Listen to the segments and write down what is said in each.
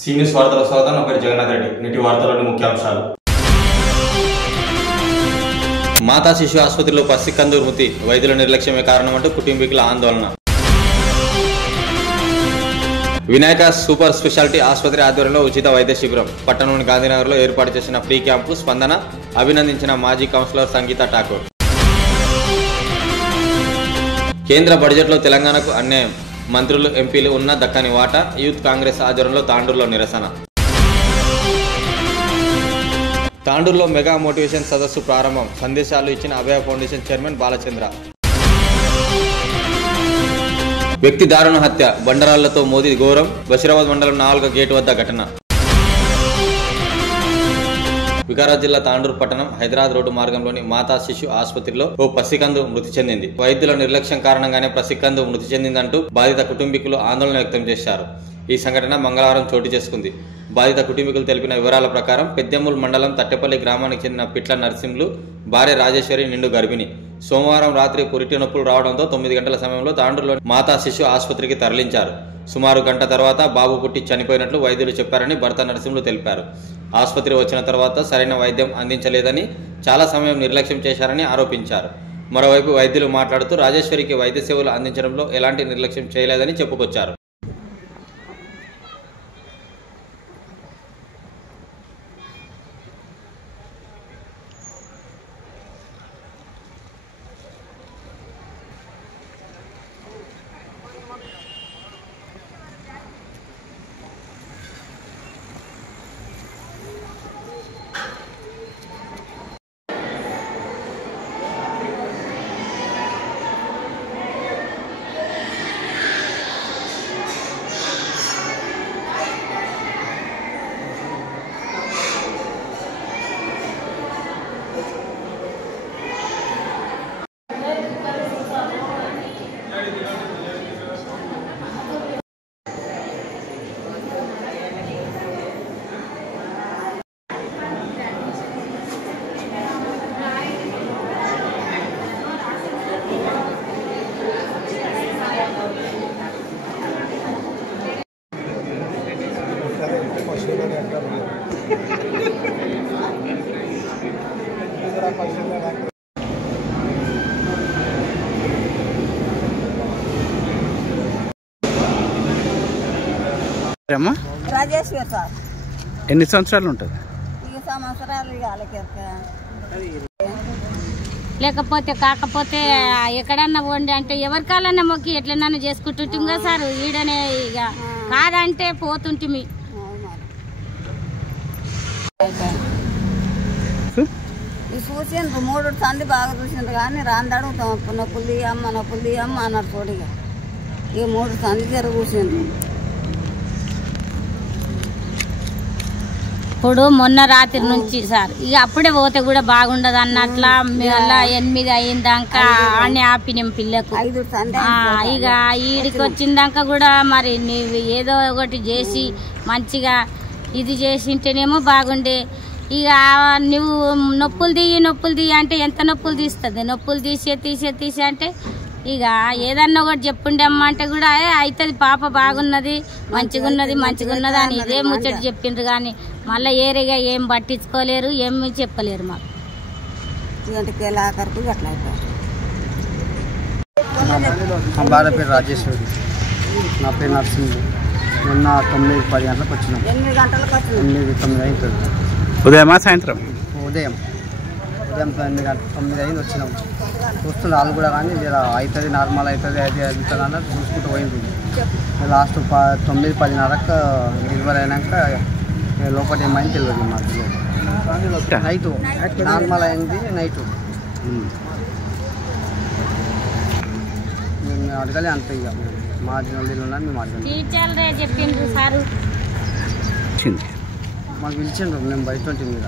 సీనియస్ వార్తల స్వాగతం. నా పేరు జగన్నాథ్ రెడ్డి. నేటి వార్తలోని ముఖ్యాంశాలు. మాతా శిశు ఆసుపత్రిలో పసికందు మృతి, వైద్యుల నిర్లక్ష్యమే కారణమంటూ కుటుంబీకుల ఆందోళన. వినాయక సూపర్ స్పెషాలిటీ ఆసుపత్రి ఆధ్వర్యంలో ఉచిత వైద్య శిబిరం. పట్టణంలోని గాంధీనగర్లో ఏర్పాటు చేసిన ఫ్రీ క్యాంపు స్పందన అభినందించిన మాజీ కౌన్సిలర్ సంగీత ఠాకూర్. కేంద్ర బడ్జెట్లో తెలంగాణకు అన్యాయం, మంత్రులు ఎంపీలు ఉన్న దక్కని వాటా. యూత్ కాంగ్రెస్ ఆధ్వర్యంలో తాండూరులో నిరసన. తాండూరులో మెగా మోటివేషన్ సదస్సు ప్రారంభం. సందేశాలు ఇచ్చిన అభయ ఫౌండేషన్ చైర్మన్ బాలచంద్ర. వ్యక్తి దారుణ హత్య, బండరాళ్లతో మోదీ ఘోరం. బషీరాబాద్ మండలం 4వ గేటు వద్ద ఘటన. వికారాబాద్ జిల్లా తాండూరు పట్టణం హైదరాబాద్ రోడ్డు మార్గంలోని మాతా శిశు ఆసుపత్రిలో ఓ పసికందు మృతి చెందింది. వైద్యుల నిర్లక్ష్యం కారణంగానే పసికందు మృతి చెందిందంటూ బాధిత కుటుంబీకులు ఆందోళన వ్యక్తం చేశారు. ఈ సంఘటన మంగళవారం చోటు చేసుకుంది. బాధిత కుటుంబీకులు తెలిపిన వివరాల ప్రకారం పెద్దెమ్మూలు మండలం తట్టెపల్లి గ్రామానికి చెందిన పిట్ల నరసింహులు భార్య రాజేశ్వరి నిండు గర్భిణి. సోమవారం రాత్రి పురిటి నొప్పులు రావడంతో 9 గంటల సమయంలో తాండూరులోని మాతా శిశు ఆసుపత్రికి తరలించారు. సుమారు గంట తర్వాత బాబు పుట్టి చనిపోయినట్లు వైద్యులు చెప్పారని భర్త నరసింహులు తెలిపారు. ఆసుపత్రి వచ్చిన తర్వాత సరైన వైద్యం అందించలేదని, చాలా సమయం నిర్లక్ష్యం చేశారని ఆరోపించారు. మరోవైపు వైద్యులు మాట్లాడుతూ రాజేశ్వరికి వైద్య సేవలు అందించడంలో ఎలాంటి నిర్లక్ష్యం చేయలేదని చెప్పుకొచ్చారు. రాజేశ్వరి సార్ ఎన్ని సంవత్సరాలు ఉంటుంది? ఈ సంవత్సరాలు లేకపోతే కాకపోతే ఎక్కడన్నా వండి అంటే ఎవరికాలన్నా మొక్కి ఎట్లన్నా చేసుకుంటుంటుంగా సార్. ఈడనే ఇక కాదంటే పోతుంటిమి. చూసిండ్రు 3 సంది బాగా చూసిండ్రు కానీ రాందాడు నొప్పులు తీయమ్మ అన్నారు తోడిగా. ఇక 3 సంది జర చూసిండ్రు. ఇప్పుడు మొన్న రాత్రి నుంచి సార్ ఇక అప్పుడే పోతే కూడా బాగుండదు అన్నట్లా మళ్ళా 8 అయిందాక ఆనే ఆపినాం పిల్లకు. ఇక ఈడికి వచ్చిందాక కూడా మరి నీవు ఏదో ఒకటి చేసి మంచిగా ఇది చేసింటేనేమో బాగుండే. ఇక నువ్వు నొప్పులు తీయి అంటే ఎంత నొప్పులు తీస్తుంది? నొప్పులు తీసే అంటే ఇక ఏదన్నా ఒకటి చెప్పుండే అమ్మ అంటే కూడా అవుతుంది, పాప బాగున్నది మంచిగా ఉన్నది అని ఇదే ముచ్చట చెప్పిండ్రు. కానీ మళ్ళీ ఏరిగా ఏం పట్టించుకోలేరు, ఏమి చెప్పలేరు మాకు. మా భార్య పేరు రాజేశ్వరి, నా పేరు నరసింహులు. మొన్న 9-10 గంటలకు వచ్చినాం. 8-9 అవుతుంది. ఉదయమా సాయంత్రం? ఉదయం 9 అయింది వచ్చినాం. చూస్తుంది వాళ్ళు కూడా కానీ జర అవుతుంది, నార్మల్ అవుతుంది, అది అవుతుంది అన్నట్టు చూసుకుంటూ పోయింది. లాస్ట్ 9-10:30 డెలివరీ అయినాక లోపల ఏమైంది తెలియదు మాకు. నైటు నార్మల్ అయింది. నైటు మేము అడగలే అంత. ఇక మార్జిన్ ఉన్నా మేము అడగలే చెప్పిండ్రు సారు. మాకు పిలిచిండ్రు, మేము బయట ఉంటుంది మీద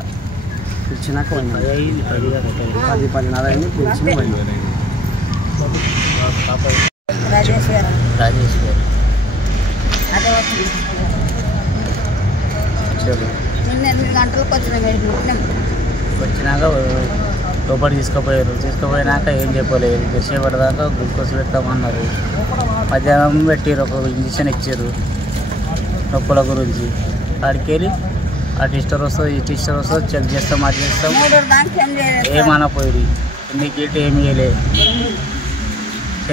పిలిచినాక 10-10:30 అయింది. పిలిచి పోయింది. రాజేశ్వరి నిన్న 8 గంటలకు వచ్చినాక లోపలికి తీసుకుపోయినాక ఏం చెప్పలేదు. చేపడదాకా గ్లూకోజ్ పెడతామన్నారు. మధ్యాహ్నం పెట్టారు, ఒక ఇంజక్షన్ ఇచ్చారు నొప్పుల గురించి. అక్కడికి వెళ్ళి ఆ టీస్టర్ వస్తుంది ఈ టీస్టర్ వస్తుంది చెక్ చేస్తాం అది చేస్తాం ఏమనపోయి నీకు ఇటు ఏమి చేయలేదు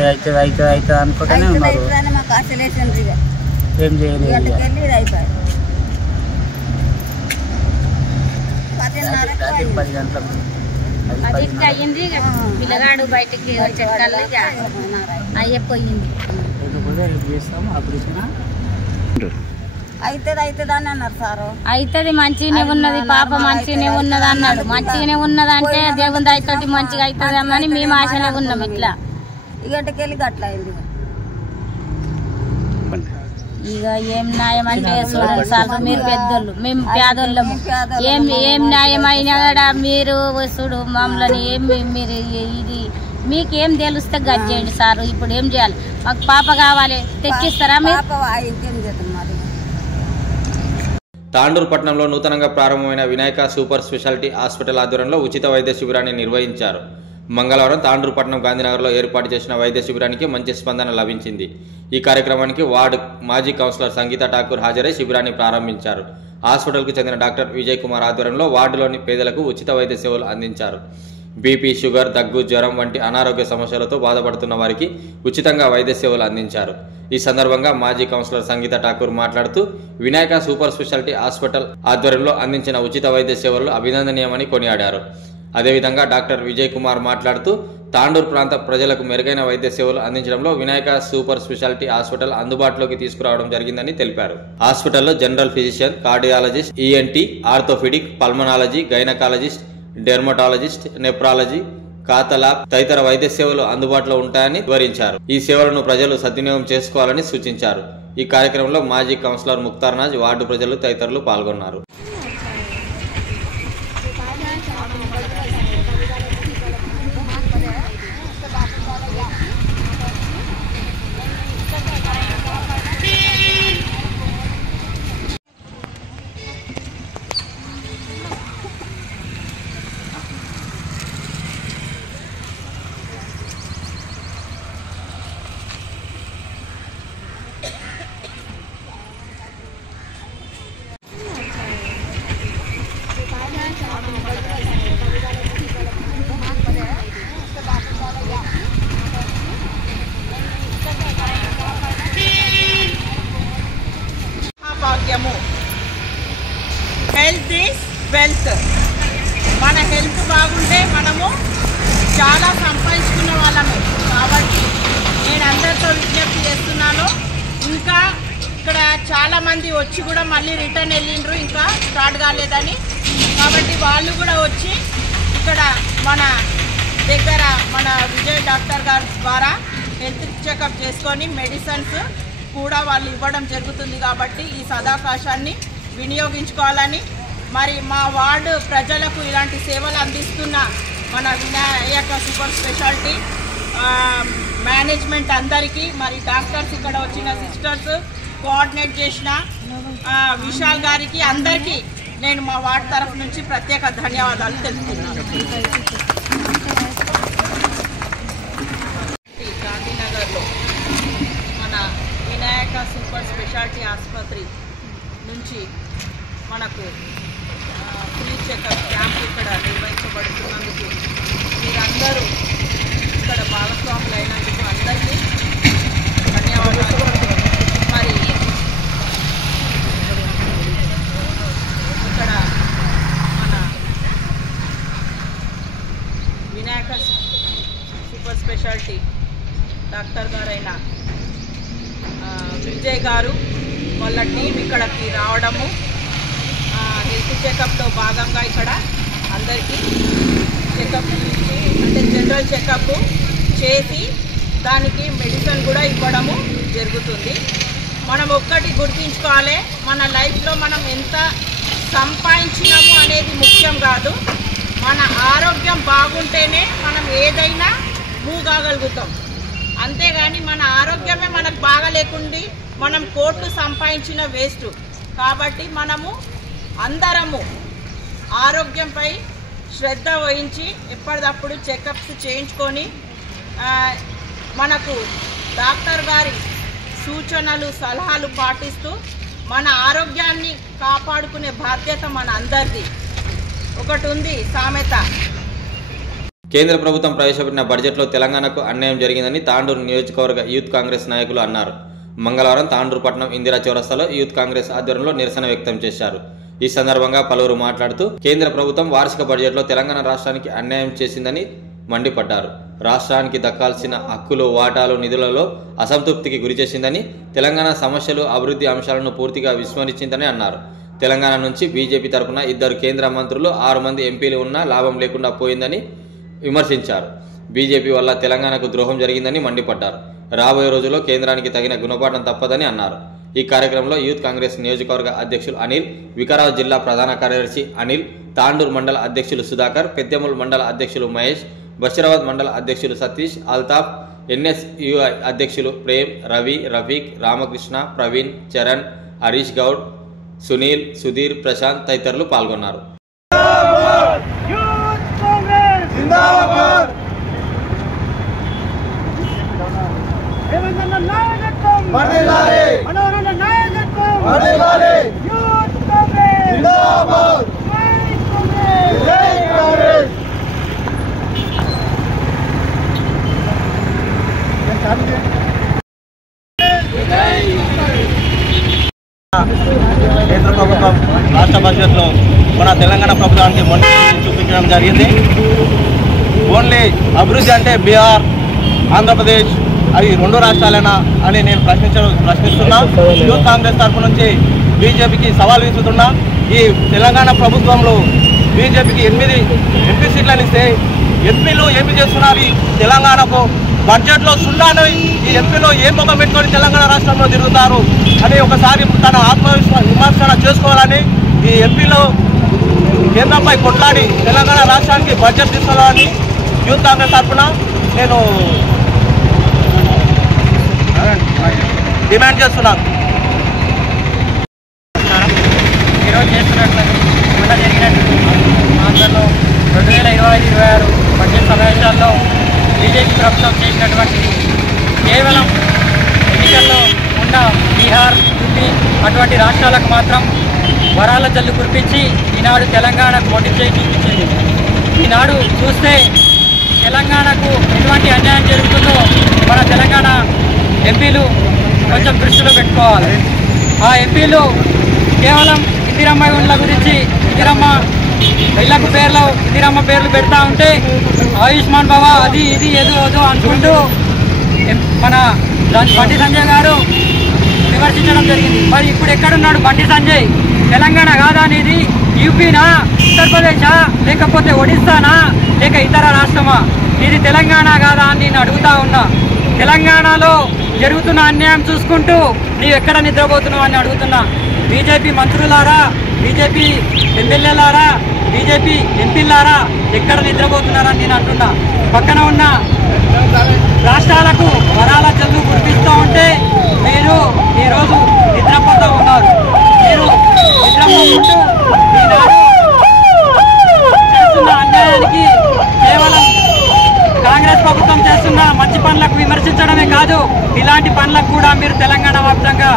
అవుతుంది అవుతుంది అవుతుంది అనుకుంటూనే ఉన్నారు ఏం చేయలేదు 10 గంటలకు అయింది పిల్లగాడు బయటకి వచ్చేటల్లు అయ్యిపోయింది చేస్తాము ఆపరేషన్ అవుతుంది మంచిగానే ఉన్నది పాప మంచిగానే ఉన్నది అన్నాడు మంచిగానే ఉన్నదంటే దేవుని దయతోటి మంచిగా అవుతుందని మేము ఆశనే ఉన్నాం ఇట్లా ఇక ఏం న్యాయం అంటే చూడండి సార్ మీరు పెద్దోళ్ళు మేము పేదోళ్ళము ఏం న్యాయం అయినా కూడా మీరు చూడు మమ్మల్ని ఏమి మీరు ఇది మీకేం తెలుస్తే గజ్జేయండి సార్ ఇప్పుడు ఏం చేయాలి మాకు పాప కావాలి తెచ్చిస్తారా మీరు తాండూరు పట్టణంలో నూతనంగా ప్రారంభమైన వినాయక సూపర్ స్పెషాలిటీ హాస్పిటల్ ఆధ్వర్యంలో ఉచిత వైద్య శిబిరాన్ని నిర్వహించారు. మంగళవారం తాండూరు పట్టణం గాంధీనగర్లో ఏర్పాటు చేసిన వైద్య శిబిరానికి మంచి స్పందన లభించింది. ఈ కార్యక్రమానికి వార్డు మాజీ కౌన్సిలర్ సంగీత ఠాకూర్ హాజరై శిబిరాన్ని ప్రారంభించారు. హాస్పిటల్కు చెందిన డాక్టర్ విజయ్ కుమార్ ఆధ్వర్యంలో వార్డులోని పేదలకు ఉచిత వైద్య సేవలు అందించారు. బీపీ, షుగర్, దగ్గు, జ్వరం వంటి అనారోగ్య సమస్యలతో బాధపడుతున్న వారికి ఉచితంగా వైద్య సేవలు అందించారు. ఈ సందర్భంగా మాజీ కౌన్సిలర్ సంగీత ఠాకూర్ మాట్లాడుతూ వినాయక సూపర్ స్పెషాలిటీ హాస్పిటల్ ఆధ్వర్యంలో అందించిన ఉచిత వైద్య సేవలు అభినందనీయమని కొనియాడారు. అదేవిధంగా డాక్టర్ విజయ్ కుమార్ మాట్లాడుతూ తాండూరు ప్రాంత ప్రజలకు మెరుగైన వైద్య సేవలు అందించడంలో వినాయక సూపర్ స్పెషాలిటీ హాస్పిటల్ అందుబాటులోకి తీసుకురావడం జరిగిందని తెలిపారు. హాస్పిటల్లో general physician, cardiologist, ENT, orthopaedic, pulmonology, gynaecologist, dermatologist, nephrology, కాతలా తదితర వైద్య సేవలు అందుబాటులో ఉంటాయని వివరించారు. ఈ సేవలను ప్రజలు సద్వినియోగం చేసుకోవాలని సూచించారు. ఈ కార్యక్రమంలో మాజీ కౌన్సిలర్ ముక్తార్నాజ్, వార్డు ప్రజలు తదితరులు పాల్గొన్నారు. Health is wealth. మన హెల్త్ బాగుంటే మనము చాలా సంపాదించుకున్న వాళ్ళమే. కాబట్టి నేను అందరితో విజ్ఞప్తి చేస్తున్నాను. ఇంకా ఇక్కడ చాలామంది వచ్చి కూడా మళ్ళీ రిటర్న్ వెళ్ళిండ్రు, ఇంకా స్టార్ట్ కాలేదని. కాబట్టి వాళ్ళు కూడా వచ్చి ఇక్కడ మన దగ్గర మన విజయ్ డాక్టర్ గారి ద్వారా హెల్త్ చెకప్ చేసుకొని మెడిసిన్స్ కూడా వాళ్ళు ఇవ్వడం జరుగుతుంది. కాబట్టి ఈ సదావకాశాన్ని వినియోగించుకోవాలని, మరి మా వార్డు ప్రజలకు ఇలాంటి సేవలు అందిస్తున్న మన వినాయక సూపర్ స్పెషాలిటీ మేనేజ్మెంట్ అందరికీ, మరి డాక్టర్స్ ఇక్కడ వచ్చిన సిస్టర్స్, కోఆర్డినేట్ చేసిన విశాల్ గారికి అందరికీ నేను మా వార్డు తరఫు నుంచి ప్రత్యేక ధన్యవాదాలు తెలుపుతున్నాను. గాంధీనగర్లో మన వినాయక సూపర్ స్పెషాలిటీ ఆసుపత్రి నుంచి మనకు ఫ్రీ చెకప్ క్యాంప్ ఇక్కడ నిర్వహించబడుతున్నందుకు మీరందరూ ఇక్కడ భాగస్వాములు అయినందుకు అందరికీ ధన్యవాదాలు. మరి ఇక్కడ మన వినాయక సూపర్ స్పెషాలిటీ డాక్టర్ గారైన విజయ్ గారు వాళ్ళ టీం ఇక్కడికి రావడము, హెల్త్ చెకప్లో భాగంగా ఇక్కడ అందరికీ చెకప్ అంటే జనరల్ చెకప్ చేసి దానికి మెడిసిన్ కూడా ఇవ్వడము జరుగుతుంది. మనం ఒక్కటి గుర్తుంచుకోవాలి, మన లైఫ్లో మనం ఎంత సంపాదించినాము అనేది ముఖ్యం కాదు. మన ఆరోగ్యం బాగుంటేనే మనం ఏదైనా మూవ్ కాగలుగుతాం. అంతేగాని మన ఆరోగ్యమే మనకు బాగా లేకుండి మనం కోట్లు సంపాదించిన వేస్ట్. కాబట్టి మనము అందరము ఆరోగ్యంపై శ్రద్ధ వహించి ఎప్పటికప్పుడు చెకప్స్ చేయించుకొని మనకు డాక్టర్ గారి సూచనలు, సలహాలు పాటిస్తూ మన ఆరోగ్యాన్ని కాపాడుకునే బాధ్యత మన అందరిది. ఒకటి ఉంది సామెత. కేంద్ర ప్రభుత్వం ప్రవేశపెట్టిన బడ్జెట్లో తెలంగాణకు అన్యాయం జరిగిందని తాండూరు నియోజకవర్గ యూత్ కాంగ్రెస్ నాయకులు అన్నారు. మంగళవారం తాండూరు పట్టణం ఇందిరా చౌరస్తాలో యూత్ కాంగ్రెస్ ఆధ్వర్యంలో నిరసన వ్యక్తం చేశారు. ఈ సందర్భంగా పలువురు మాట్లాడుతూ కేంద్ర ప్రభుత్వం వార్షిక బడ్జెట్లో తెలంగాణ రాష్ట్రానికి అన్యాయం చేసిందని మండిపడ్డారు. రాష్ట్రానికి దక్కాల్సిన హక్కులు, వాటాలు, నిధులలో అసంతృప్తికి గురిచేసిందని, తెలంగాణ సమస్యలు, అభివృద్ధి అంశాలను పూర్తిగా విస్మరించిందని అన్నారు. తెలంగాణ నుంచి బీజేపీ తరఫున 2 కేంద్ర మంత్రులు, 6 మంది ఎంపీలు ఉన్నా లాభం లేకుండా పోయిందని విమర్శించారు. బీజేపీ వల్ల తెలంగాణకు ద్రోహం జరిగిందని మండిపడ్డారు. రాబోయే రోజుల్లో కేంద్రానికి తగిన గుణపాఠం తప్పదని అన్నారు. ఈ కార్యక్రమంలో యూత్ కాంగ్రెస్ నియోజకవర్గ అధ్యక్షులు అనిల్, వికారాబాద్ జిల్లా ప్రధాన కార్యదర్శి అనిల్, తాండూరు మండల అధ్యక్షులు సుధాకర్, పెద్దెముల్ మండల అధ్యక్షులు మహేష్, బషీరాబాద్ మండల అధ్యక్షులు సతీష్, అల్తాఫ్, ఎన్ఎస్యుఐ అధ్యక్షులు ప్రేమ్, రవి, రఫీక్, రామకృష్ణ, ప్రవీణ్, చరణ్, హరీష్ గౌడ్, సునీల్, సుధీర్, ప్రశాంత్ తదితరులు పాల్గొన్నారు. కేంద్ర ప్రభుత్వం రాష్ట్ర బడ్జెట్లో మన తెలంగాణ ప్రభుత్వానికి మొన్న చూపించడం జరిగింది. ఓన్లీ అభివృద్ధి అంటే బీహార్, ఆంధ్రప్రదేశ్ అవి 2 రాష్ట్రాలేనా అని నేను ప్రశ్నిస్తున్నా. యూత్ కాంగ్రెస్ తరఫు నుంచి బీజేపీకి సవాల్ విసురుతున్నా. ఈ తెలంగాణ ప్రభుత్వంలో బీజేపీకి 8 ఎంపీ సీట్లను ఇస్తే ఎంపీలు ఏమి చేస్తున్నారు? తెలంగాణకు బడ్జెట్లో సున్నాను. ఈ ఎంపీలో ఏం ముఖం పెట్టుకొని తెలంగాణ రాష్ట్రంలో తిరుగుతారు అని ఒకసారి తన విమర్శన చేసుకోవాలని, ఈ ఎంపీలో కేంద్రంపై కొట్లాడి తెలంగాణ రాష్ట్రానికి బడ్జెట్ తీసుకోవాలని యూత్ కాంగ్రెస్ తరఫున నేను డిమాండ్ చేస్తున్నాను. ఈరోజు చేస్తున్నట్లయితే మొన్న జరిగినట్టు ఆంధ్రలో 2025-26 బడ్జెట్ సమావేశాల్లో బీజేపీ ప్రభుత్వం చేసినటువంటిది కేవలం ఎన్నికల్లో ఉన్న బీహార్, యూపీ అటువంటి రాష్ట్రాలకు మాత్రం వరాల జల్లు కురిపించి ఈనాడు తెలంగాణకు పోటీ చేసి చూపించింది. ఈనాడు చూస్తే తెలంగాణకు ఎటువంటి అన్యాయం జరుగుతుందో మన తెలంగాణ ఎంపీలు కొంచెం దృష్టిలో పెట్టుకోవాలి. ఆ ఎంపీలు కేవలం ఇందిరమ్మ ఇళ్ళ గురించి ఇందిరమ్మ ఇళ్లకు ఇందిరమ్మ పేర్లు పెడతా ఉంటే ఆయుష్మాన్ బాబా అది ఇది ఏదో అనుకుంటూ మన బండి సంజయ్ గారు విమర్శించడం జరిగింది. మరి ఇప్పుడు ఎక్కడున్నాడు బండి సంజయ్? తెలంగాణ కాదా అనేది? యూపీనా, ఉత్తరప్రదేశా, లేకపోతే ఒడిస్సానా, లేక ఇతర రాష్ట్రమా? ఇది తెలంగాణ కాదా అని నేను అడుగుతా ఉన్నా. తెలంగాణలో జరుగుతున్న అన్యాయం చూసుకుంటూ నీవు ఎక్కడ నిద్రపోతున్నావు అని అడుగుతున్నా. బీజేపీ మంత్రులారా, బీజేపీ ఎమ్మెల్యేలారా, బీజేపీ ఎంపీలారా ఎక్కడ నిద్రపోతున్నారని నేను అంటున్నా. పక్కన ఉన్న రాష్ట్రాలకు వరాల చదువు కురిపిస్తూ ఉంటే మీరు ఈరోజు నిద్రపోతూ ఉన్నారు. మీరు నిద్రపోతుంటూ ఈనాడు చేస్తున్న అన్యాయానికి కేవలం కాంగ్రెస్ ప్రభుత్వం చేస్తున్న మంచి పనులకు విమర్శించడమే కాదు, ఇలాంటి పనులకు కూడా మీరు తెలంగాణ వ్యాప్తంగా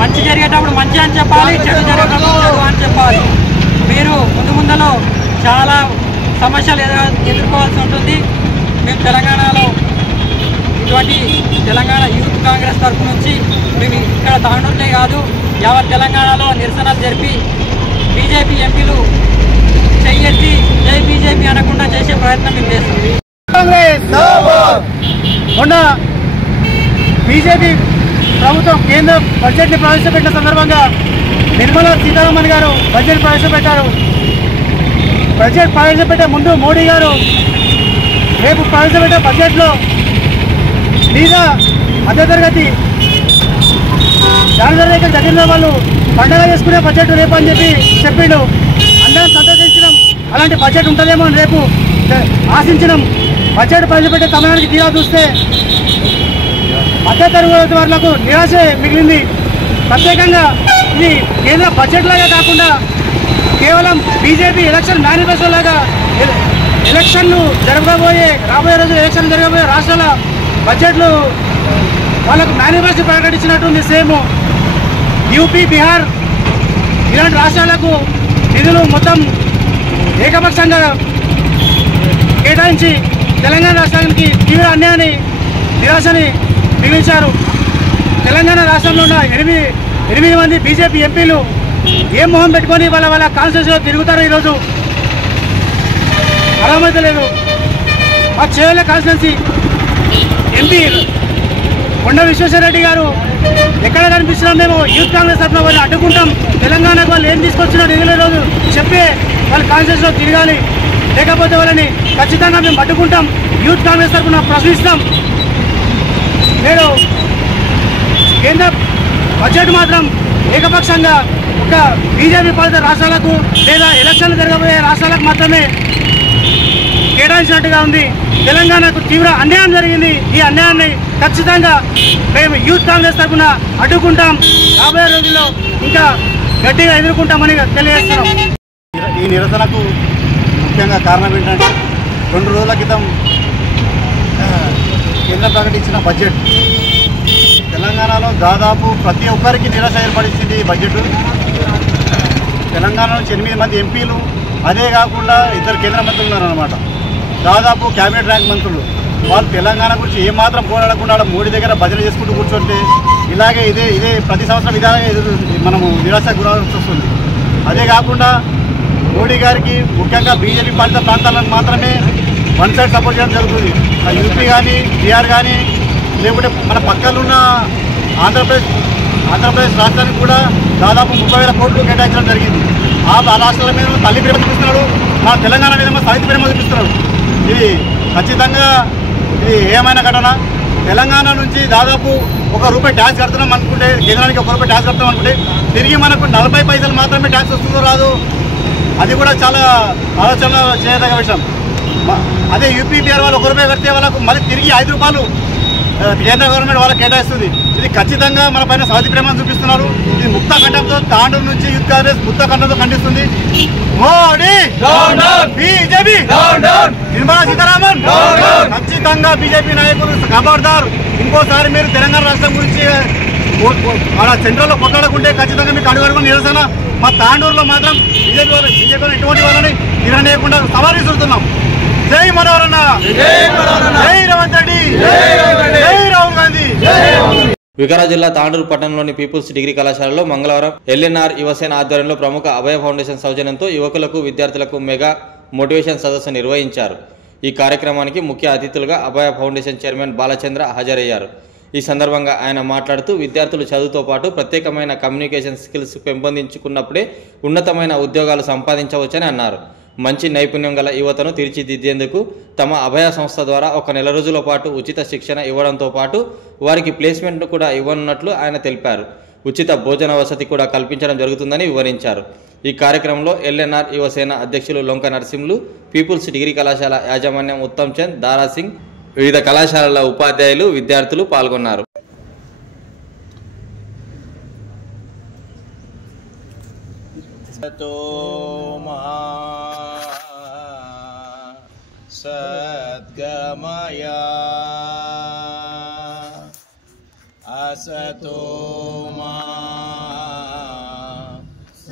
మంచి జరిగేటప్పుడు మంచి అని చెప్పాలి, చెడు జరిగేటప్పుడు చెడు అని చెప్పాలి. మీరు ముందులో చాలా సమస్యలు ఎదుర్కోవాల్సి ఉంటుంది. మేము తెలంగాణలో ఇటువంటి తెలంగాణ యూత్ కాంగ్రెస్ తరఫు నుంచి మేము ఇక్కడ తాండూరునే కాదు యావత్ తెలంగాణలో నిరసనలు జరిపి బీజేపీ ఎంపీలు చెయ్యెత్తి జై బీజేపీ అనకుండా చేసే ప్రయత్నం మేము చేస్తాం. మొన్న బీజేపీ ప్రభుత్వం కేంద్ర బడ్జెట్ని ప్రవేశపెట్టిన సందర్భంగా నిర్మలా సీతారామన్ గారు బడ్జెట్ ప్రవేశపెట్టారు. బడ్జెట్ ప్రవేశపెట్టే ముందు మోడీ గారు రేపు ప్రవేశపెట్టే బడ్జెట్లో మీద మధ్యతరగతి దానిదరగతి జరిగిన వాళ్ళు పండగ చేసుకునే బడ్జెట్ రేపు అని చెప్పిండు. అందరం సంతోషించడం, అలాంటి బడ్జెట్ ఉంటుందేమో అని రేపు ఆశించడం. బడ్జెట్ ప్రవేశపెట్టే సమయానికి తీరా చూస్తే మధ్యతరగతి వాళ్లకు నిరాశ మిగిలింది. ప్రత్యేకంగా ఇది కేంద్ర బడ్జెట్ లాగా కాకుండా కేవలం బీజేపీ ఎలక్షన్ మేనిఫెస్టో లాగా రాబోయే రోజులు ఎలక్షన్ జరగబోయే రాష్ట్రాల బడ్జెట్లు వాళ్ళకు మేనిఫెస్టో ప్రకటించినట్టుంది. సేమ్ యూపీ, బీహార్ ఇలాంటి రాష్ట్రాలకు నిధులు మొత్తం ఏకపక్షంగా కేటాయించి తెలంగాణ రాష్ట్రానికి తీవ్ర అన్యాయాన్ని నిరాశని మిగిల్చారు. తెలంగాణ రాష్ట్రంలో ఉన్న 8 మంది బీజేపీ ఎంపీలు ఏం మొహం పెట్టుకొని వాళ్ళ కాన్స్టిట్యూన్సీలో తిరుగుతారో ఈరోజు అర్థమైతే లేదు. మా చేవెళ్ళ కాన్స్టిట్యూన్సీ ఎంపీ కొండ విశ్వేశ్వరరెడ్డి గారు ఎక్కడ కనిపిస్తున్నాం, మేము యూత్ కాంగ్రెస్ తరఫున వాళ్ళు అడ్డుకుంటాం, తెలంగాణకు వాళ్ళు ఏం తీసుకొచ్చినా నిధులు రోజు చెప్పి వాళ్ళ కాన్స్టిట్యూన్సీలో తిరగాలి, లేకపోతే వాళ్ళని ఖచ్చితంగా మేము అడ్డుకుంటాం, యూత్ కాంగ్రెస్ తరఫున ప్రశ్నిస్తాం. నేను కేంద్ర బడ్జెట్ మాత్రం ఏకపక్షంగా ఒక బీజేపీ పాలిత రాష్ట్రాలకు లేదా ఎలక్షన్లు జరగబోయే రాష్ట్రాలకు మాత్రమే కేటాయించినట్టుగా ఉంది. తెలంగాణకు తీవ్ర అన్యాయం జరిగింది. ఈ అన్యాయాన్ని ఖచ్చితంగా మేము యూత్ కాంగ్రెస్ తరఫున అడ్డుకుంటాం. రాబోయే రోజుల్లో ఇంకా గట్టిగా ఎదుర్కొంటామని తెలియజేస్తున్నాం. ఈ నిరసనకు ముఖ్యంగా కారణం ఏంటంటే 2 రోజుల క్రితం కేంద్రం ప్రకటించిన బడ్జెట్ తెలంగాణలో దాదాపు ప్రతి ఒక్కరికి నిరాశ ఏర్పడిస్తుంది. ఈ బడ్జెట్ తెలంగాణ నుంచి 8 మంది ఎంపీలు, అదే కాకుండా 2 కేంద్ర మంత్రులు ఉన్నారన్నమాట. దాదాపు క్యాబినెట్ ర్యాంక్ మంత్రులు. వాళ్ళు తెలంగాణ గురించి ఏమాత్రం పోరాడకుండా మోడీ దగ్గర భజన చేసుకుంటూ కూర్చుంటే ఇలాగే ఇదే ప్రతి సంవత్సరం ఇలాగే మనము నిరాశ గురవలసి వస్తుంది. అదే కాకుండా మోడీ గారికి ముఖ్యంగా బీజేపీ పాలిత ప్రాంతాలకు మాత్రమే వన్ సైడ్ సపోర్ట్ చేయడం జరుగుతుంది. యూపీ కానీ, బీహార్ కానీ, లేకుంటే మన పక్కనున్న ఆంధ్రప్రదేశ్ రాష్ట్రానికి కూడా దాదాపు 30,000 కోట్లు కేటాయించడం జరిగింది. ఆ రాష్ట్రాల మీద తల్లి ప్రేమ చూపిస్తున్నాడు, మన తెలంగాణ మీద సాహిత్య ప్రేమ చూపిస్తున్నాడు. ఇది ఖచ్చితంగా ఇది ఏమైనా ఘటన. తెలంగాణ నుంచి దాదాపు ₹1 ట్యాక్స్ కడుతున్నాం అనుకుంటే, కేంద్రానికి ₹1 ట్యాక్స్ కడతాం అనుకుంటే తిరిగి మనకు 40 పైసలు మాత్రమే ట్యాక్స్ వస్తుందో రాదు, అది కూడా చాలా ఆలోచన చేయదగ్గ విషయం. అదే యూపీ, బీహార్ వాళ్ళు ₹1 కడితే వాళ్ళకు మళ్ళీ తిరిగి ₹5 కేంద్ర గవర్నమెంట్ వాళ్ళకి కేటాయిస్తుంది. ఇది ఖచ్చితంగా మన పైన సాహిత్య ప్రేమను చూపిస్తున్నారు. ఇది ముక్త కంఠంతో తాండూరు నుంచి యూత్ కాంగ్రెస్ ముక్త కంఠంతో ఖండిస్తుంది. మోడీ బీజేపీ నిర్మలా సీతారామన్ ఖచ్చితంగా బీజేపీ నాయకులు ఖబర్దార్. ఇంకోసారి మీరు తెలంగాణ రాష్ట్రం గురించి మన సెంట్రల్లో కొట్లాడకుంటే ఖచ్చితంగా మీకు అడుగు నిరసన. మా తాండూరులో మాత్రం బీజేపీ ఎటువంటి వాళ్ళని నిరనేయకుండా సవాల్ విసురుతున్నాం. జై మనోహర్ అన్న, జై రేవంత్ రెడ్డి, జై రాహుల్ గాంధీ. వికారాబాద్ జిల్లా తాండూరు పట్టణంలోని పీపుల్స్ డిగ్రీ కళాశాలలో మంగళవారం ఎల్ఎన్ఆర్ యువసేన ఆధ్వర్యంలో ప్రముఖ అభయ ఫౌండేషన్ సౌజన్యంతో యువకులకు, విద్యార్థులకు మెగా మోటివేషన్ సదస్సు నిర్వహించారు. ఈ కార్యక్రమానికి ముఖ్య అతిథులుగా అభయ ఫౌండేషన్ చైర్మన్ బాలచంద్ర హాజరయ్యారు. ఈ సందర్భంగా ఆయన మాట్లాడుతూ విద్యార్థులు చదువుతో పాటు ప్రత్యేకమైన కమ్యూనికేషన్ స్కిల్స్ పెంపొందించుకున్నప్పుడే ఉన్నతమైన ఉద్యోగాలు సంపాదించవచ్చని అన్నారు. మంచి నైపుణ్యం గల యువతను తీర్చిదిద్దేందుకు తమ అభయ సంస్థ ద్వారా 1 నెల రోజుల పాటు ఉచిత శిక్షణ ఇవ్వడంతో పాటు వారికి ప్లేస్మెంట్ను కూడా ఇవ్వనున్నట్లు ఆయన తెలిపారు. ఉచిత భోజన వసతి కూడా కల్పించడం జరుగుతుందని వివరించారు. ఈ కార్యక్రమంలో ఎల్ఎన్ఆర్ యువసేన అధ్యక్షులు లొంక నరసింహులు, పీపుల్స్ డిగ్రీ కళాశాల యాజమాన్యం ఉత్తమ్ చంద్, దారాసింగ్, వివిధ కళాశాలల ఉపాధ్యాయులు, విద్యార్థులు పాల్గొన్నారు. సద్గమయ అసతో మా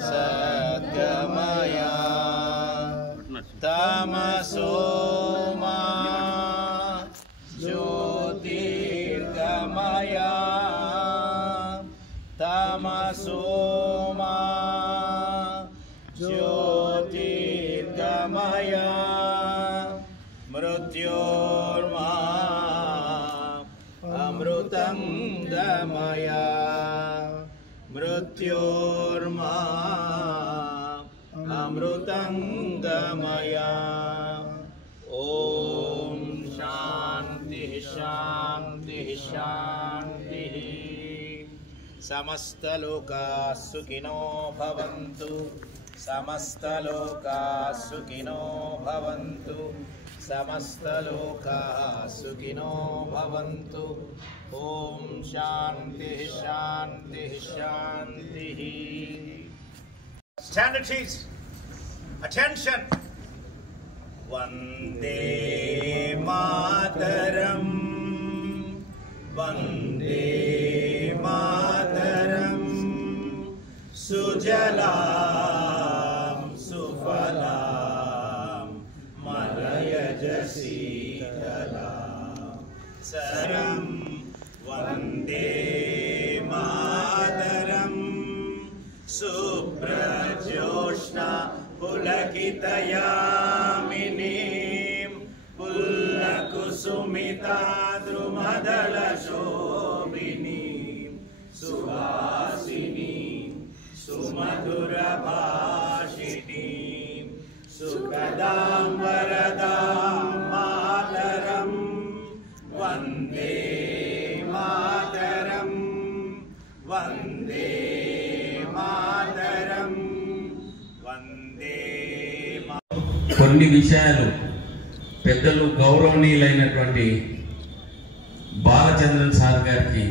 సద్గమయ తమసో మా జ్యోతిర్గమయ తమసో మా జ్యోతిర్గమయ మృత్యోర్మా అమృతం గమయ మృత్యోర్మా అమృతం గమయ. ఓం శాంతి శాంతి శాంతి. సమస్తలోకా సుఖినో భవంతు, సమస్తలోకా సుఖినో భవంతు, సమస్తలోకా సుఖినో భవంతు. ఓం శాంతి శాంతి శాంతి. Stand at ease. Attention. Vande Mataram, Vande Mataram, सुजलां सुफलां मलयज शीतलां सरं वन्दे मातरं सुप्रज्योत्स्ना पुलकितयामिनीं पुल्लकुसुमिताद्रुमदलशोभिनीं सुवासिनीं सुमधुरभाषिणीं सुखदां वरदां मातरं वन्दे मातरं वन्दे मातरं वन्दे కొన్ని విషయాలు పెద్దలు గౌరవనీయులైనటువంటి బాలచంద్రన్ సార్ గారికి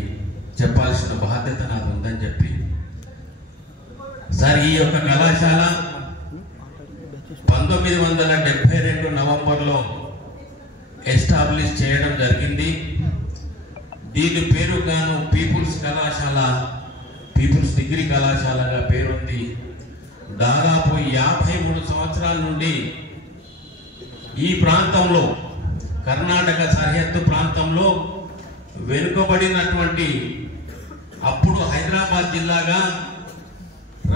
చెప్పాల్సిన బాధ్యత నాకు ఉందని చెప్పి సార్ ఈ యొక్క కళాశాల 1972 నవంబర్లో ఎస్టాబ్లిష్ చేయడం జరిగింది. దీని పేరు గాను పీపుల్స్ కళాశాల, పీపుల్స్ డిగ్రీ కళాశాలగా పేరుంది. దాదాపు 53 సంవత్సరాల నుండి ఈ ప్రాంతంలో, కర్ణాటక సరిహద్దు ప్రాంతంలో వెనుకబడినటువంటి, అప్పుడు హైదరాబాద్ జిల్లాగా,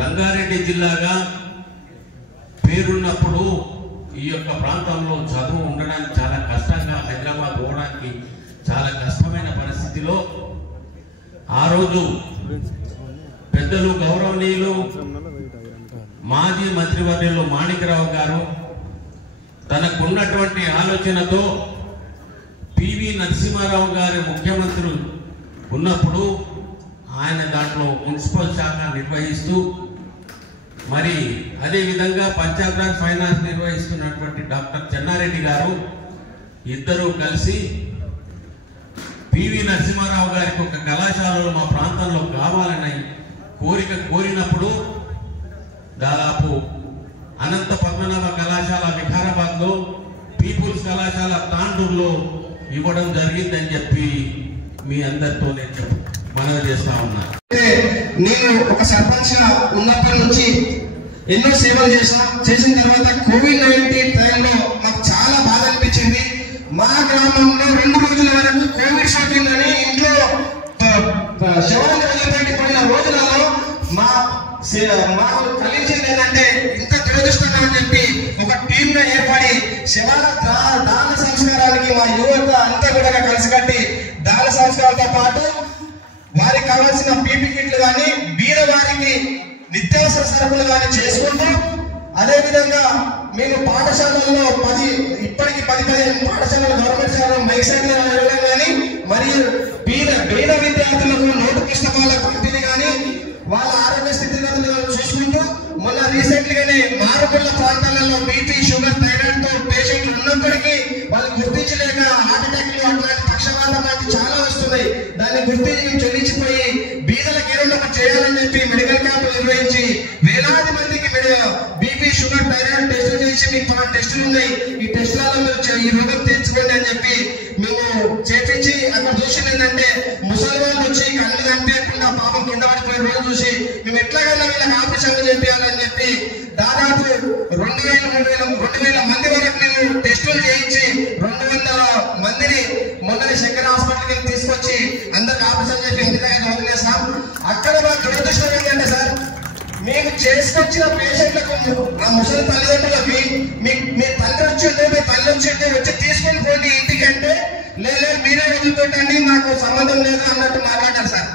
రంగారెడ్డి జిల్లాగా పేరున్నప్పుడు ఈ యొక్క ప్రాంతంలో చదువు ఉండడానికి చాలా కష్టంగా, హైదరాబాద్ పోవడానికి చాలా కష్టమైన పరిస్థితిలో ఆ రోజు పెద్దలు గౌరవనీయులు మాజీ మంత్రివర్యులు మాణిక్రావు గారు తనకున్నటువంటి ఆలోచనతో పివి నరసింహారావు గారి ముఖ్యమంత్రి ఉన్నప్పుడు ఆయన దాంట్లో మున్సిపల్ శాఖ నిర్వహిస్తూ, మరి అదేవిధంగా పంచాయత్ ఫైనాన్స్ నిర్వహిస్తున్నటువంటి డాక్టర్ చెన్నారెడ్డి గారు ఇద్దరూ కలిసి పివి నరసింహారావు గారికి ఒక కళాశాలలు మా ప్రాంతంలో కావాలని కోరినప్పుడు దాదాపు అనంత పద్మనాభ కళాశాల వికారాబాద్ లో, పీపుల్స్ కళాశాల తాండూరులో ఇవ్వడం జరిగిందని చెప్పి మీ అందరితో నేను మనవి చేస్తా ఉన్నా. నేను ఒక సర్పంచ్ గా ఉన్నప్పటి నుంచి ఎన్నో సేవలు చేసిన తర్వాత కోవిడ్-19 టైంలో మాకు చాలా బాధ అనిపించింది. మా గ్రామంలో 2 రోజుల వరకు కోవిడ్ సోకిందని ఇంట్లో శవాన్ని వదిలిపెట్టిపోయిన రోజులలో మాకు కలిగించింది ఏంటంటే, ఇంత దురదృష్టంగా అని చెప్పి ఒక టీమ్ గా ఏర్పడి శవాల దాన సంస్కారానికి మా యువత అంతా కూడా కలిసికట్టి దాన సంస్కారాలతో పాటు వారికి కావాల్సిన పీపీ కిట్లు కానీ, బీద వారికి నిత్యావసర సరుకులు కానీ చేసుకుంటూ, అదేవిధంగా మేము పాఠశాలల్లో ఇప్పటికి 10-15 పాఠశాలలు గవర్నమెంట్ శాలలో మైసైన్లు వెళ్ళడం కానీ, మరియు బీద విద్యార్థులకు నోటు పుస్తకాల పంపిణీ కానీ, వాళ్ళ ఆరోగ్య స్థితిగతులు చూసుకుంటూ, మొన్న రీసెంట్ గానే మారుమూల ప్రాంతాలలో బీపీ, షుగర్, థైరాయిడ్ తో పేషెంట్లు ఉన్నప్పటికీ వాళ్ళు గుర్తించలేక హార్ట్ అటాక్లు అట్లాంటి పక్షవాతం లాంటి చాలా వస్తున్నాయి. దాన్ని గుర్తించి చెల్లించిపోయి బీదలకు ఏదో ఒకటి చేయాలని చెప్పి మెడికల్ క్యాంపులు నిర్వహించి వేలాది మందికి బీపీ, షుగర్, థైరాయిడ్ టెస్టులు చేసి మీకు 10 టెస్టులు ఉన్నాయి, ఈ టెస్టులలో మీరు ఈ రోగం తెచ్చుకోండి అని చెప్పి మేము చేపించి అక్కడ చూసింది ఏంటంటే, ముసలి వాళ్ళు వచ్చి కళ్ళు కనిపించకుండా పాపం కింద పడిపోయే రోజు చూసి మేము ఎట్లాగైనా వీళ్ళకి ఆపరేషన్లు చేయాలని చెప్పి దాదాపు 2000 మంది వరకు మేము టెస్టులు చేయించి 200 మందిని మొన్ననే శంకర్ హాస్పిటల్కి తీసుకొచ్చి అందరికి ఆపరేషన్ చెప్పి ఇంటి దగ్గర వదిలేసాం. అక్కడ మా దురదృష్టం ఏంటంటే సార్, మేము చేసుకొచ్చిన పేషెంట్లకు ఆ ముసలి తల్లిదండ్రులకి మీ తండ్రి వచ్చిండు, మీ తల్లి వచ్చిండు, వచ్చి తీసుకొని పోండి ఇంటికి అంటే, లేదు మీరే వదిలిపెట్టండి, నాకు సంబంధం లేదు అన్నట్టు మాట్లాడారు సార్.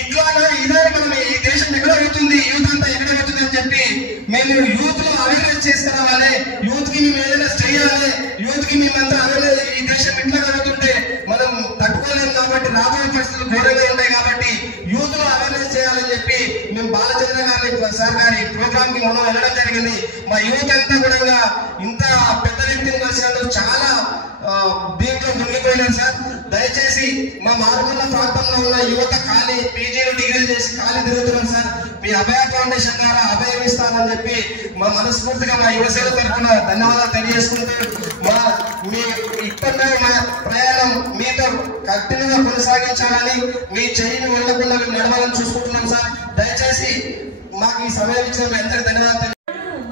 ఇట్లా ఇదే మనం ఈ దేశం ఎక్కడ అవుతుంది, యూత్ అంతా ఎక్కడ అవుతుంది అని చెప్పి మేము యూత్ లో అవేర్నెస్ చేసుకురావాలి, యూత్ కి మేము ఏదైనా చేయాలి, యూత్ కి మేమంతా అవేర్నెస్, ఈ దేశం ఇట్లా కలుగుతుంటే మనం తట్టుకోలేము కాబట్టి రాబోయే పరిస్థితులు ఘోరంగా ఉంటాయి కాబట్టి యూత్ లో అవేర్నెస్ చేయాలని చెప్పి మేము బాలచంద్ర గారి సార్ గారి ప్రోగ్రామ్ కి మనం వెళ్ళడం జరిగింది. మా యూత్ అంతా కూడా ఇంత పెద్ద వ్యక్తిని కలిసినందుకు చాలా దీంట్లో మునిగిపోయినారు సార్. దయచేసి మా మారుమూల ప్రాంతంలో ఉన్న యువత ఖాళీ పీజీలు, డిగ్రీలు చేసి ఖాళీ తిరుగుతున్నారు సార్. మీ అభయ ఫౌండేషన్ ద్వారా అభయం ఇస్తానని చెప్పి మా మనస్ఫూర్తిగా మా యువసేన తరఫున ధన్యవాదాలు తెలియజేసుకుంటూ, మీ ఇప్పటి మా ప్రయాణం మీతో కంటిన్యూగా కొనసాగించాలని, మీ చెయ్యిని వెళ్ళకుండా నడవాలని చూసుకుంటున్నాం సార్. దయచేసి మాకు ఈ సమయం ఇచ్చిన మీ అందరికీ ధన్యవాదాలు.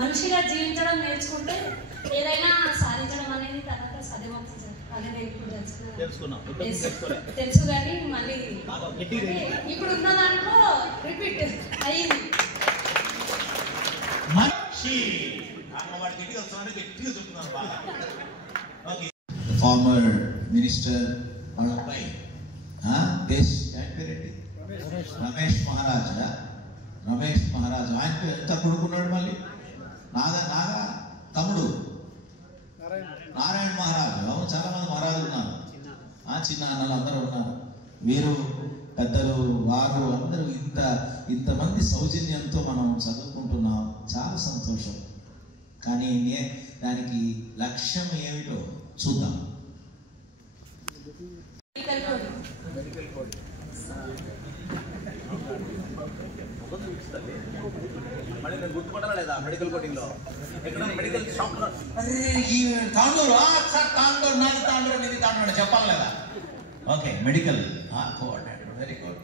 మనిషిగా జీవించడం నేర్చుకుంటే ఏదైనా సాధించడం అనేది తర్వాత సాధ్యమవుతుంది సార్. అదే నేను ఇప్పుడు తెలుసు కానీ మళ్ళీ ఇప్పుడు ఉన్న దాంట్లో రిపీట్ అయ్యింది. Former minister Malappai, this Reddy, Ramesh Maharaj, ఆయన ఎంత కొడుకున్నాడు మళ్ళీ నాగా తమ్ముడు నారాయణ మహారాజు. అవును, చాలా మంది మహారాజులు ఉన్నారు, చిన్న అన్నలు అందరూ ఉన్నారు. వీరు పెద్దలు వారు అందరూ ఇంతమంది సౌజన్యంతో మనం చదువుకుంటున్నాం, చాలా సంతోషం. కానీ దానికి లక్ష్యం ఏమిటో చూద్దాం. గుర్తుపట్టాలా లేదా మెడికల్ కోటింగ్ లో మెడికల్ షాప్ లో తాండూరు నాది తాండూరు నిధి తాండూరు చెప్పాలి లేదా? Okay, medical coordinator, very good.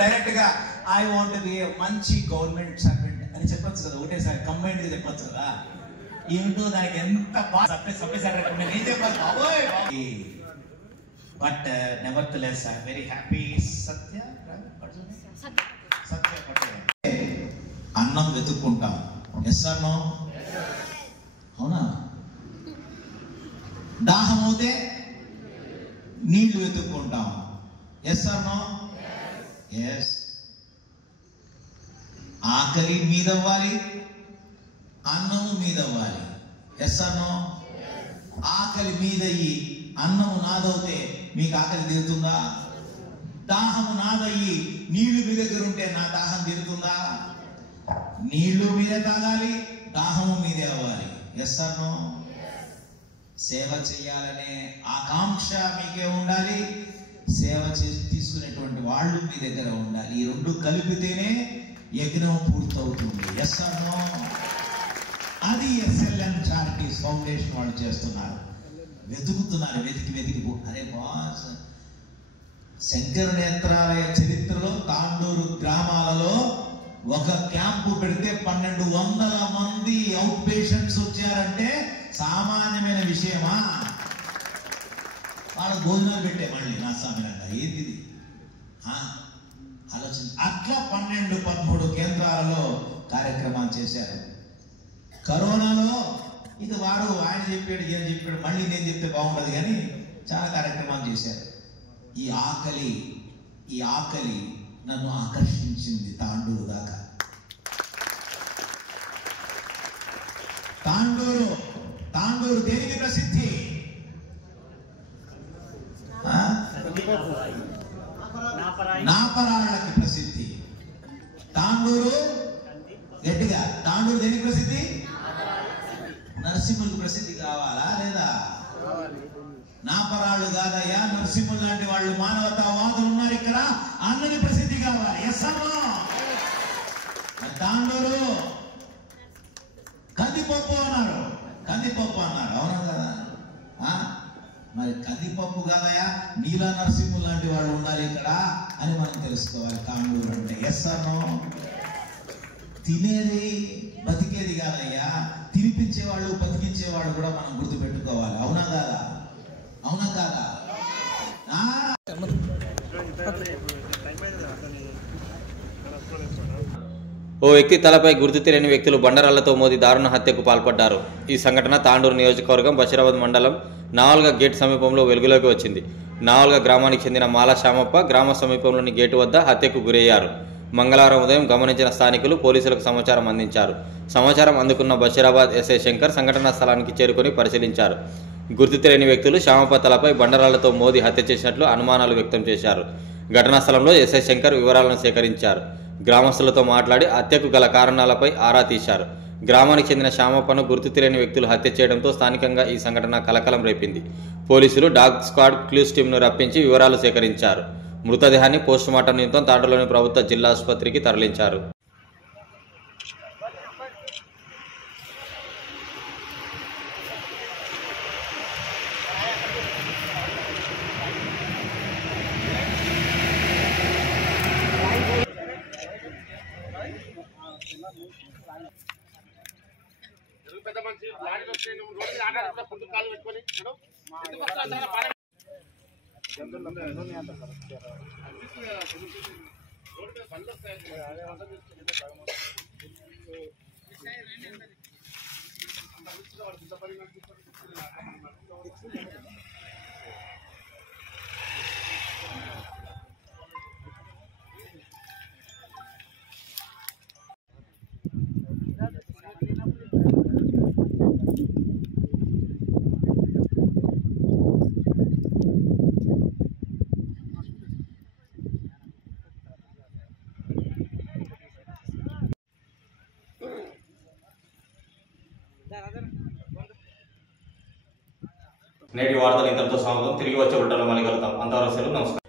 Direct గా ఐ వాంట్ బి మంచి గవర్నమెంట్ సర్వెంట్ అని చెప్పొచ్చు కదా, ఒకటేసారి కంబైన్డ్ గా చెప్పొచ్చు కదా. ఏమిటో దానికి ఎంత బట్ నెవర్తలెస్ ఐ వెరీ హ్యాపీ. సత్య పటేల్ అన్నం వెతుక్కుంటాం, ఎస్ ఆర్ నో? అవునా? దాహం అవుతే నీళ్లు వెతుక్కుంటాం, ఎస్ ఆర్ నో? ఎస్. ఆకలి మీదవ్వాలి, అన్నము మీదవ్వాలి, ఎస్ ఆర్ నో? ఆకలి మీదయ్యి అన్నము నాదవుతే మీకు ఆకలి తీరుతుందా? దాహము నాదయ్యి నీళ్లు మీ దగ్గర ఉంటే నా దాహం తీరుతుందా? నీళ్లు మీదే తాగాలి, దాహము మీదే అవ్వాలి, ఎస్ ఆర్ నో? సేవ చేయాలనే ఆకాంక్ష మీకే ఉండాలి, సేవ తీసుకునేటువంటి వాళ్ళు మీ దగ్గర ఉండాలి. ఈ రెండు కలిపితేనే యజ్ఞం పూర్తవుతుంది, ఎస్ ఆర్ నో? అది SLN చారిటీస్ ఫౌండేషన్ వాళ్ళు చేస్తున్నారు. వెతుకుతున్నారు, వెతికి అరే బాస్, శంకర నేత్రాలయ చరిత్రలో తాండూరు గ్రామాలలో ఒక క్యాంపు పెడితే 1200 మంది అవుట్ పేషెంట్స్ వచ్చారంటే సామాన్యమైన విషయమా? వాళ్ళు భోజనాలు పెట్టే మళ్ళీ నా సామాన్యంగా ఏంది ఆలోచన. అట్లా 12-13 కేంద్రాలలో కార్యక్రమాలు చేశారు. కరోనాలో ఇది వాడు ఆయన చెప్పాడు ఏం చెప్పాడు మళ్ళీ నేను చెప్తే బాగుండదు కానీ చాలా కార్యక్రమాలు చేశారు. ఈ ఆకలి నన్ను ఆకర్షించింది తాండూరు దాకా. తాండూరు దేనికి ప్రసిద్ధి? నాపరాళ్ళకి ప్రసిద్ధి. తాండూరు గట్టిగా, తాండూరు దేనికి ప్రసిద్ధి? నరసింహులకు ప్రసిద్ధి కావాలా లేదా? నాపరాళ్ళు కాదయ్యా, నరసింహులు లాంటి వాళ్ళు మానవతావాదులు ఉన్నారు ఇక్కడ, అన్నది ప్రసిద్ధి కావాలి, ఎస్ అమ్మా? తాండూరు కందిపప్పు అన్నారు, అవునా కదా? మరి కందిపప్పు కాదయ్యా, నీలా నరసింహులు లాంటి వాళ్ళు ఉండాలి ఇక్కడ అని మనం తెలుసుకోవాలి. తాండూరు అంటే ఎస్ అన్నో? తినేది బతికేది కాదయ్యా, తినిపించేవాళ్ళు బతికించేవాళ్ళు కూడా మనం గుర్తు పెట్టుకోవాలి, అవునా కాదా? ఓ వ్యక్తి తలపై గుర్తు తెలియని వ్యక్తులు బండరాళ్లతో మోది దారుణ హత్యకు పాల్పడ్డారు. ఈ సంఘటన తాండూరు నియోజకవర్గం బషీరాబాద్ మండలం నావల్గా గేట్ సమీపంలో వెలుగులోకి వచ్చింది. నావల్గా గ్రామానికి చెందిన మాల శ్యామప్ప గ్రామ సమీపంలోని గేటు వద్ద హత్యకు గురయ్యారు. మంగళవారం ఉదయం గమనించిన స్థానికులు పోలీసులకు సమాచారం అందించారు. సమాచారం అందుకున్న బషీరాబాద్ ఎస్ఐ శంకర్ సంఘటనా స్థలానికి చేరుకుని పరిశీలించారు. గుర్తు తెలియని వ్యక్తులు శ్యామప్ప తలపై బండరాళ్లతో మోది హత్య చేసినట్లు అనుమానాలు వ్యక్తం చేశారు. ఘటనా స్థలంలో ఎస్ఐ శంకర్ వివరాలను సేకరించారు. గ్రామస్తులతో మాట్లాడి హత్యకు గల కారణాలపై ఆరా తీశారు. గ్రామానికి చెందిన శ్యామప్పను గుర్తు తెలియని వ్యక్తులు హత్య చేయడంతో స్థానికంగా ఈ సంఘటన కలకలం రేపింది. పోలీసులు డాగ్ స్క్వాడ్ క్లూస్ టీంను రప్పించి వివరాలు సేకరించారు. మృతదేహాన్ని పోస్టుమార్టం నిమిత్తం తాండూరులోని ప్రభుత్వ జిల్లా ఆసుపత్రికి తరలించారు. మంచి లారీలు వస్తాయి నువ్వు రోడ్డు ఆడాలి ముందు కాలు పెట్టుకొని ఎందుకు వస్తా నేటి వార్తలు ఇంతటితో సమాప్తం. తిరిగి వచ్చే బుట్టలో మళ్ళీ కలుద్దాం. అంతవరకు సెలవు. నమస్కారం.